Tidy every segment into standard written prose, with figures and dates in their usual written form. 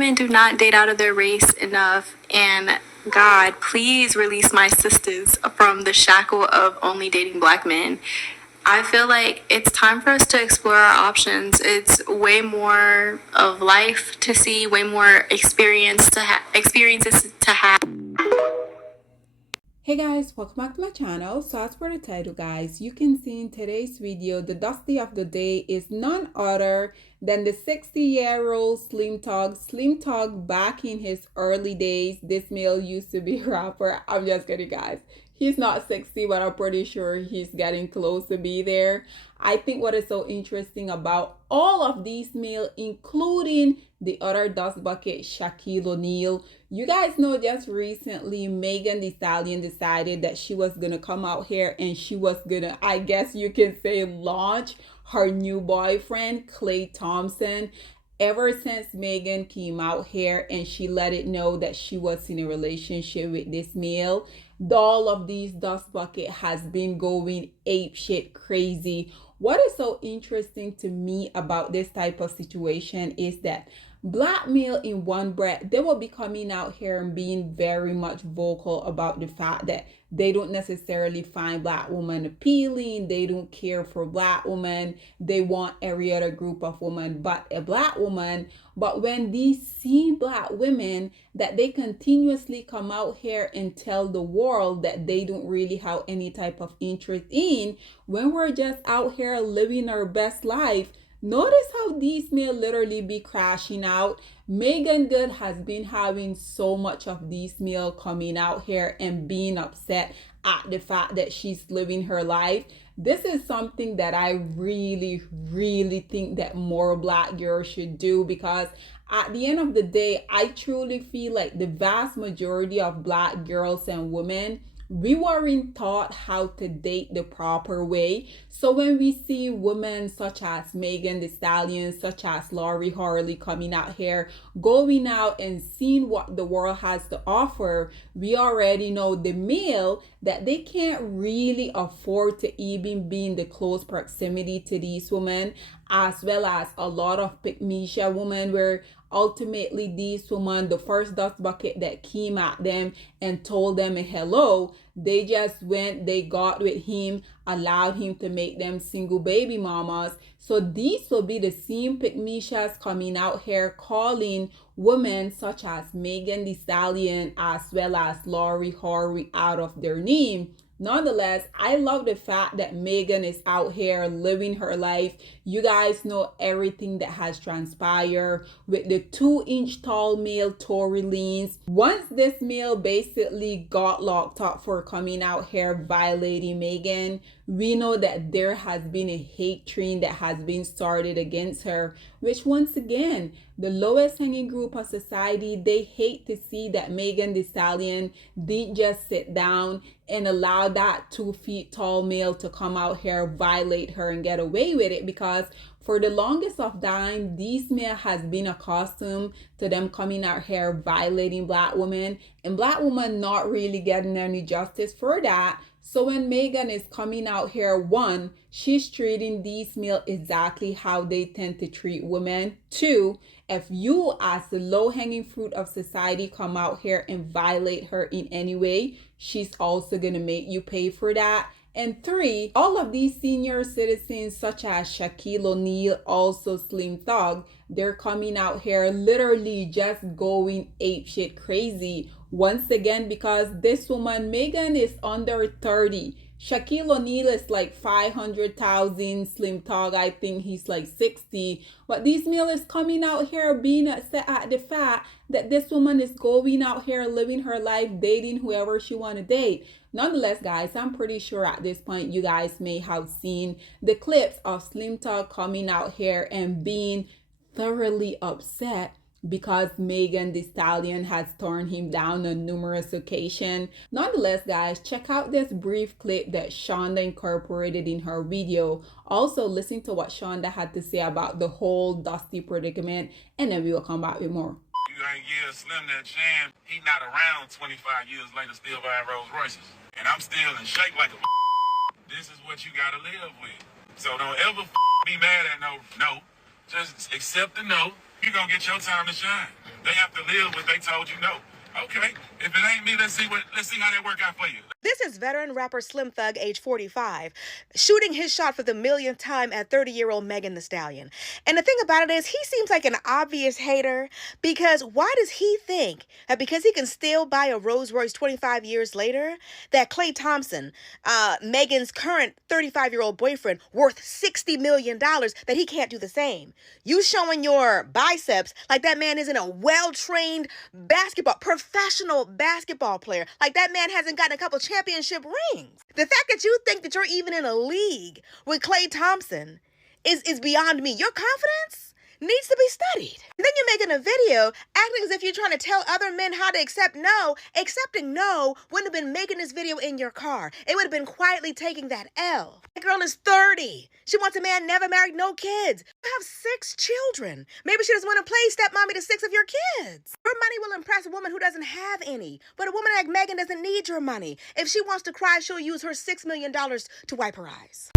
women do not date out of their race enough, and God, please release my sisters from the shackle of only dating black men. I feel like it's time for us to explore our options. It's way more of life to see, way more experiences to have. Hey guys, welcome back to my channel. So as for the title, guys, you can see in today's video, the Dusty of the day is none other than the 60-year-old Slim Thug. Slim Thug, back in his early days, this male used to be a rapper. I'm just kidding, guys. He's not 60, but I'm pretty sure he's getting close to be there. I think what is so interesting about all of these males, including the other dust bucket, Shaquille O'Neal. You guys know just recently Megan Thee Stallion decided that she was gonna come out here and she was gonna, I guess you can say, launch her new boyfriend, Klay Thompson. Ever since Megan came out here and she let it know that she was in a relationship with this male, all of these dust bucket has been going ape shit crazy. What is so interesting to me about this type of situation is that black male in one breath, they will be coming out here and being very much vocal about the fact that they don't necessarily find black women appealing, they don't care for black women, they want every other group of women but a black woman. But when these same black women that they continuously come out here and tell the world that they don't really have any type of interest in, when we're just out here living our best life, notice how these may literally be crashing out. Megan Good has been having so much of these male coming out here and being upset at the fact that she's living her life. This is something that I really think that more black girls should do, because at the end of the day, I truly feel like the vast majority of black girls and women, we weren't taught how to date the proper way. So when we see women such as Megan Thee Stallion, such as Lori Harley coming out here, going out and seeing what the world has to offer, we already know the male that they can't really afford to even be in the close proximity to these women, as well as a lot of pygmy women where ultimately these women, the first dust bucket that came at them and told them a hello, they just went, they got with him, allowed him to make them single baby mamas. So these will be the same pygmy coming out here calling women such as Megan Thee Stallion as well as Lori Harvey out of their name. Nonetheless, I love the fact that Megan is out here living her life. You guys know everything that has transpired with the 2-inch tall male Tory Lanez. Once this male basically got locked up for coming out here violating Megan, we know that there has been a hate train that has been started against her, which once again, the lowest hanging group of society, they hate to see that Megan Thee Stallion didn't just sit down and allow that 2 feet tall male to come out here, violate her and get away with it, because for the longest of time, these men has been accustomed to them coming out here violating black women and black women not really getting any justice for that. So when Megan is coming out here, one, she's treating these male exactly how they tend to treat women. Two, if you as the low-hanging fruit of society come out here and violate her in any way, she's also gonna make you pay for that. And three, all of these senior citizens such as Shaquille O'Neal, also Slim Thug, they're coming out here literally just going apeshit crazy. Once again, because this woman, Megan, is under 30. Shaquille O'Neal is like 500,000. Slim Thug, I think he's like 60. But these male is coming out here being upset at the fact that this woman is going out here living her life, dating whoever she want to date. Nonetheless, guys, I'm pretty sure at this point you guys may have seen the clips of Slim Thug coming out here and being thoroughly upset because Megan Thee Stallion has torn him down on numerous occasions. Nonetheless, guys, check out this brief clip that Shonda incorporated in her video. Also, listen to what Shonda had to say about the whole Dusty predicament, and then we will come back with more. You ain't give Slim that chance. He not around 25 years later still buying Rolls Royces. And I'm still in shape like a This is what you gotta live with. So don't ever be mad at no. Just accept the no You gonna get your time to shine. They have to live what they told you no. Okay, if it ain't me, let's see how that work out for you. This is veteran rapper Slim Thug, age 45, shooting his shot for the millionth time at 30-year-old Megan Thee Stallion. And the thing about it is, he seems like an obvious hater, because why does he think that because he can still buy a Rolls Royce 25 years later, that Klay Thompson, Megan's current 35-year-old boyfriend, worth $60 million, that he can't do the same? You showing your biceps like that man isn't a well-trained professional basketball player. Like that man hasn't gotten a couple championship rings. The fact that you think that you're even in a league with Klay Thompson is beyond me. Your confidence needs to be studied. And then you're making a video acting as if you're trying to tell other men how to accept no. Accepting no wouldn't have been making this video in your car. It would have been quietly taking that L. That girl is 30. She wants a man never married, no kids. You have 6 children. Maybe she doesn't want to play stepmommy to 6 of your kids. Your money will impress a woman who doesn't have any. But a woman like Megan doesn't need your money. If she wants to cry, she'll use her $6 million to wipe her eyes.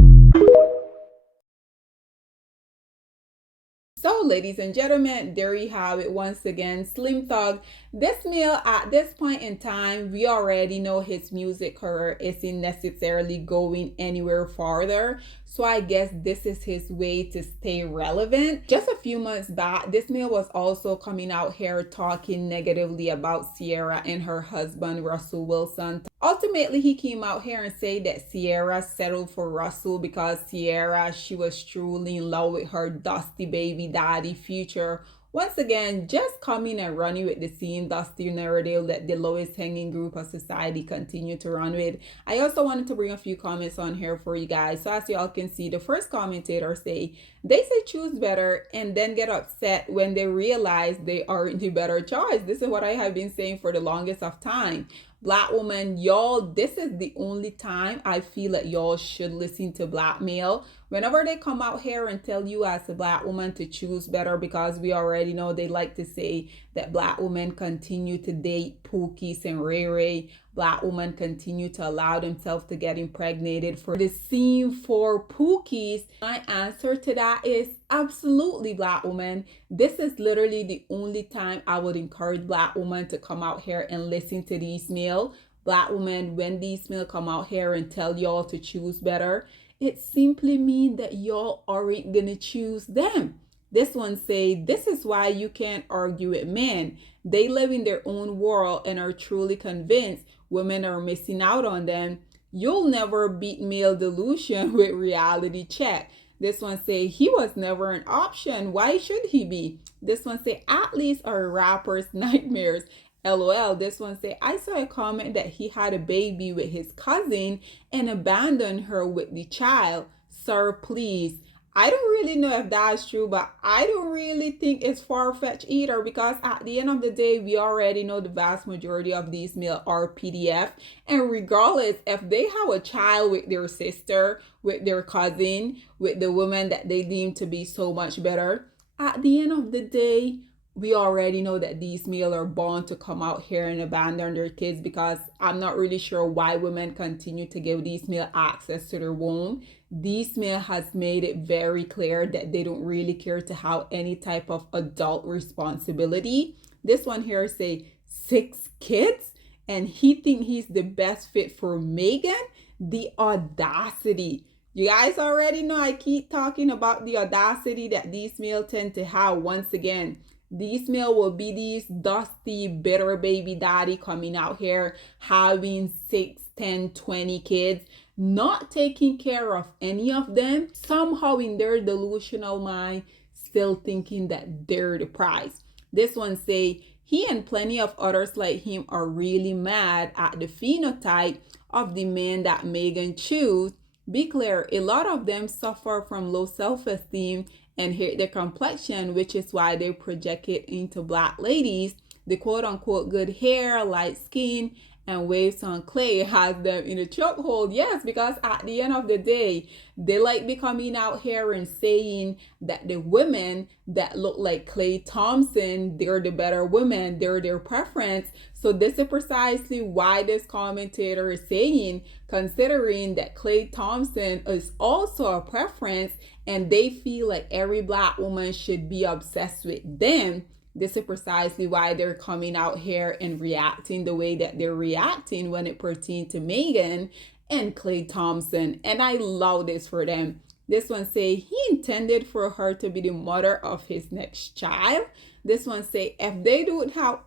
So, ladies and gentlemen, there you have it once again. Slim Thug, this male at this point in time, we already know his music career isn't necessarily going anywhere farther. So I guess this is his way to stay relevant. Just a few months back, this male was also coming out here talking negatively about Ciara and her husband, Russell Wilson. Ultimately, he came out here and said that Ciara settled for Russell because Ciara, she was truly in love with her dusty baby daddy Future. Once again, just coming and running with the same dusty narrative that the lowest hanging group of society continue to run with. I also wanted to bring a few comments on here for you guys. So as y'all can see, the first commentator they say choose better and then get upset when they realize they aren't the better choice. This is what I have been saying for the longest of time. Black woman, y'all, this is the only time I feel that y'all should listen to black male. Whenever they come out here and tell you as a black woman to choose better, because we already know they like to say that black women continue to date Pookies and Ray Ray. Black women continue to allow themselves to get impregnated for the same 4 Pookies. My answer to that is absolutely, black woman. This is literally the only time I would encourage black women to come out here and listen to these male. Black women, when these male come out here and tell y'all to choose better, it simply means that y'all aren't gonna choose them. This one say, this is why you can't argue with men. They live in their own world and are truly convinced women are missing out on them. You'll never beat male delusion with reality check. This one say, he was never an option. Why should he be? This one say, at least are rappers' nightmares. LOL. This one say, I saw a comment that he had a baby with his cousin and abandoned her with the child. Sir, please. I don't really know if that's true, but I don't really think it's far-fetched either, because at the end of the day, we already know the vast majority of these male are PDF. And regardless, if they have a child with their sister, with their cousin, with the woman that they deem to be so much better, at the end of the day, we already know that these male are born to come out here and abandon their kids, because I'm not really sure why women continue to give these male access to their womb. These male has made it very clear that they don't really care to have any type of adult responsibility. This one here say 6 kids and he think he's the best fit for Megan. The audacity. You guys already know I keep talking about the audacity that these male tend to have. Once again, these male will be these dusty, bitter baby daddy coming out here having 6, 10, 20 kids, not taking care of any of them, somehow in their delusional mind still thinking that they're the prize. This one say, he and plenty of others like him are really mad at the phenotype of the men that Megan choose. Be clear, a lot of them suffer from low self-esteem and hate their complexion, which is why they project it into black ladies. The quote-unquote good hair, light skin, and waves on Clay has them in a chokehold. Yes, because at the end of the day, they like be coming out here and saying that the women that look like Clay Thompson, they're the better women, they're their preference. So this is precisely why this commentator is saying, considering that Clay Thompson is also a preference and they feel like every black woman should be obsessed with them, this is precisely why they're coming out here and reacting the way that they're reacting when it pertains to Megan and Clay Thompson. And I love this for them. This one say he intended for her to be the mother of his next child. This one say if they do it how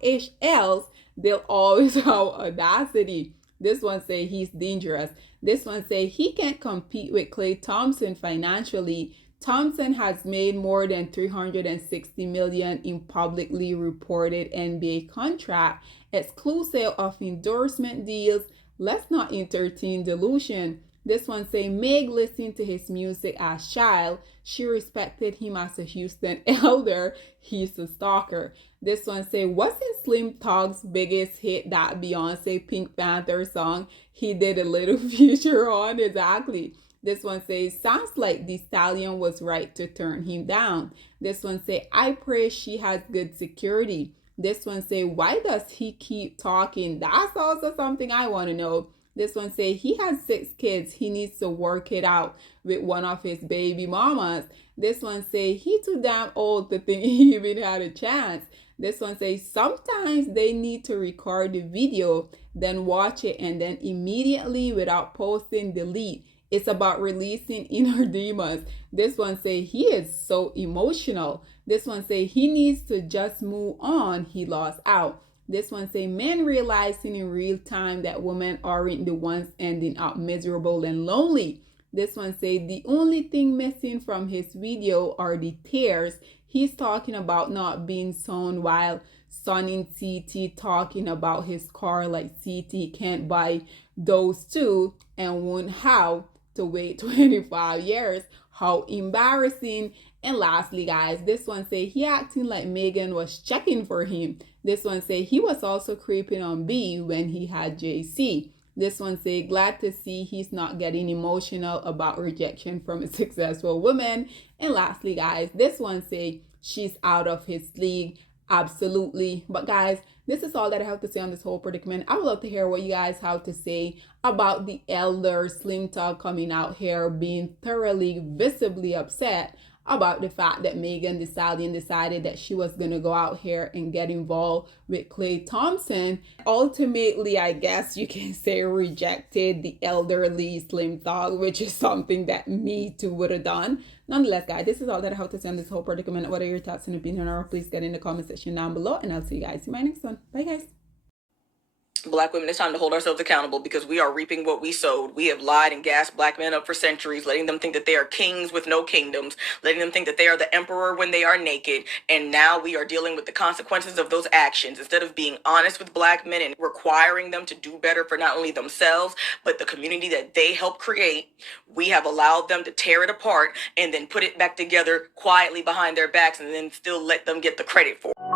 else, they'll always have audacity. This one say he's dangerous. This one say he can't compete with Clay Thompson financially. Thompson has made more than $360 million in publicly reported NBA contract, exclusive of endorsement deals. Let's not entertain delusion. This one say Meg listened to his music as child. She respected him as a Houston elder. He's a stalker. This one say wasn't Slim Thug's biggest hit that Beyonce Pink Panther song he did a little feature on? Exactly. This one says, sounds like the Stallion was right to turn him down. This one say, I pray she has good security. This one say, why does he keep talking? That's also something I want to know. This one say, he has 6 kids. He needs to work it out with one of his baby mamas. This one say, he too damn old to think he even had a chance. This one says, sometimes they need to record the video, then watch it, and then immediately without posting, delete. It's about releasing inner demons. This one say he is so emotional. This one say he needs to just move on. He lost out. This one say men realizing in real time that women aren't the ones ending up miserable and lonely. This one say the only thing missing from his video are the tears. He's talking about not being sown while sonning CT talking about his car like CT can't buy those two and won't have to wait 25 years. How embarrassing. And lastly, guys, this one say he acting like Megan was checking for him. This one say he was also creeping on B when he had JC. This one say glad to see he's not getting emotional about rejection from a successful woman. And lastly, guys, this one say she's out of his league. Absolutely. But guys, this is all that I have to say on this whole predicament. I would love to hear what you guys have to say about the elder Slim Thug coming out here being thoroughly, visibly upset about the fact that Megan Thee Stallion decided that she was going to go out here and get involved with Clay Thompson. Ultimately, I guess you can say rejected the elderly Slim Thug, which is something that me too would have done. Nonetheless, guys, this is all that I have to say on this whole predicament. What are your thoughts and opinions? Or please get in the comment section down below, and I'll see you guys in my next one. Bye, guys. Black women, it's time to hold ourselves accountable because we are reaping what we sowed. We have lied and gassed black men up for centuries, letting them think that they are kings with no kingdoms, letting them think that they are the emperor when they are naked. And now we are dealing with the consequences of those actions. Instead of being honest with black men and requiring them to do better for not only themselves, but the community that they helped create, we have allowed them to tear it apart and then put it back together quietly behind their backs and then still let them get the credit for it.